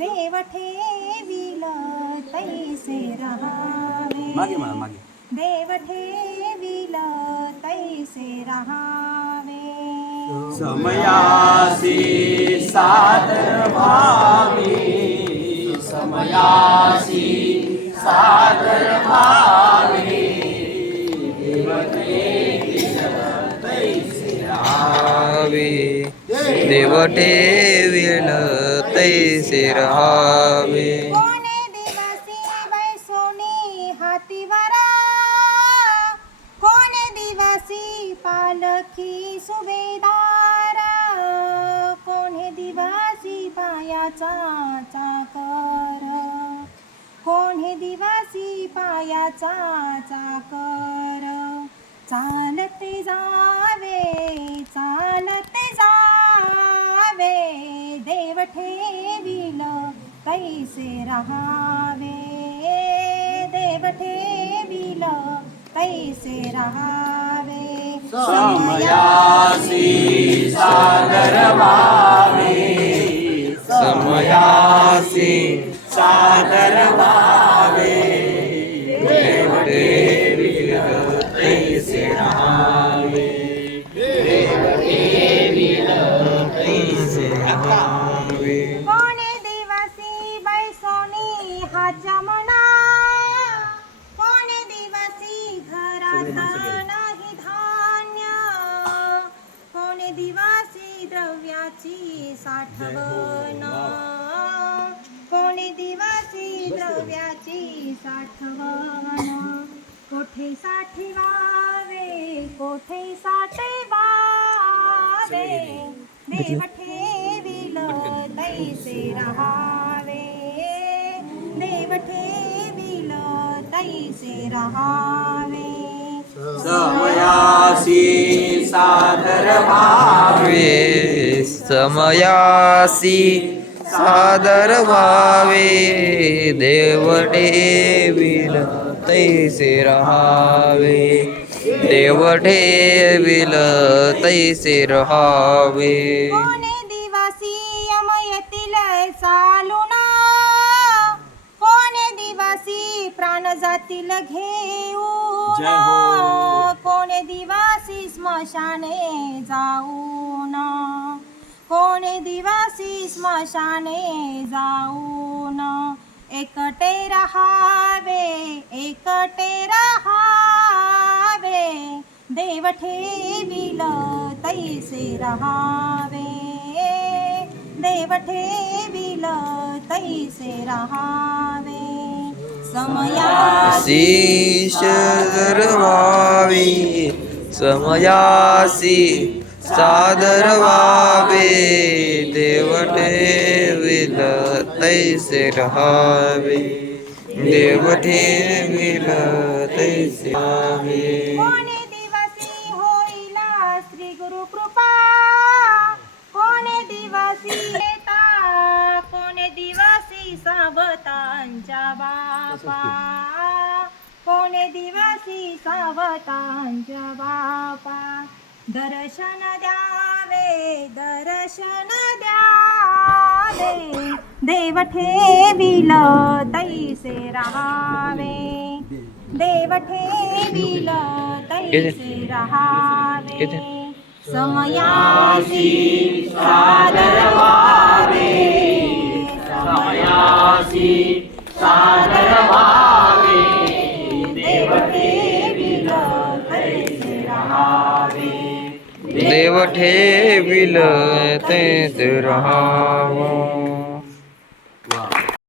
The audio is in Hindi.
देव ठेविल तैसे राहावे मागे म्हणा मागे। देव ठेविल तैसे राहावे समयासी सादर भावी। समयासी सादर भावी। राहावे देव ठेविल तैसे राहावे। कोणे दिवसी? बैसोनी हातीवरा कोणे दिवसी? पालखी सुभेदार कोणे दिवसी? पायाचा चाकर कोणे दिवसी? पायाचा चाकर चालते जावे कैसे राहावे देव ठेविल कैसे राहावे समयासी सागर भावी समयासी सादर भावी देव ठेविल तैसे राहावे तैसे द्रव्याची साठवण. कोणे दिवसी द्रव्याची साठवण? कोठे साठवावे कोठे साठवावे? देव ठेविल तैसे राहावे. देव ठेविल तैसे राहावे. समयासी सादर भावी। समयासी सादर व्हावे देव ठेविल तैसे राहावे। देव ठेविल तैसे राहावे। कोणे दिवसी यमयतील चालून। कोणे दिवसी प्राण जातील घेऊन जय हो. कोणे दिवसी स्मशाने जाऊन कोणे दिवसी स्मशाने जाऊन एकटे रहावे एकटे रहावे। देव ठेविल, तैसे रहावे। देव ठेविल, तैसे रहावे। समयासी समयासी सादर व्हावे देव ठेविल तैसे राहावे। देव ठेविल तैसे राहावे सावतांच्या बापा कोणे दिवसी सावतांच्या बापा दर्शन द्यावे दर्शन द्यावे देव ठेविल तैसे राहावे देव ठेविल तैसे राहावे? समयासी सादर व्हावे समयासी सादर देव ठेविल ते राहावा